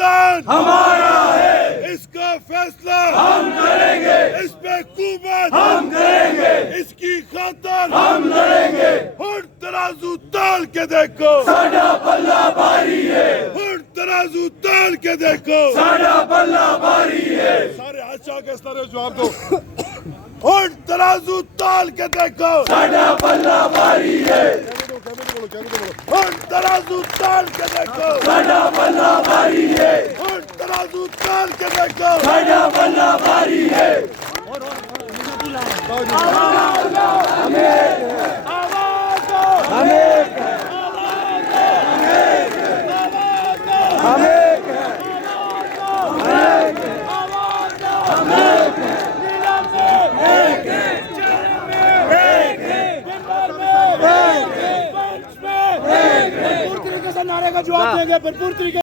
मैदान हमारा है, इसका फैसला हम करेंगे, इस पे हुकूमत हम करेंगे, इसकी खातर हम लड़ेंगे। और तराजू ताल के देखो, साडा पल्ला भारी है, और तराजू ताल के देखो। साडा पल्ला भारी है, सारे हादसा के सारे जवाब दो। और तराजू ताल के देखो, साडा पल्ला भारी है, और तराजू ताल के देखो, साडा पल्ला भारी है, और तराजू ताल के देखो। साडा पल्ला भारी है। नारे का जवाब देंगे भरपूर तरीके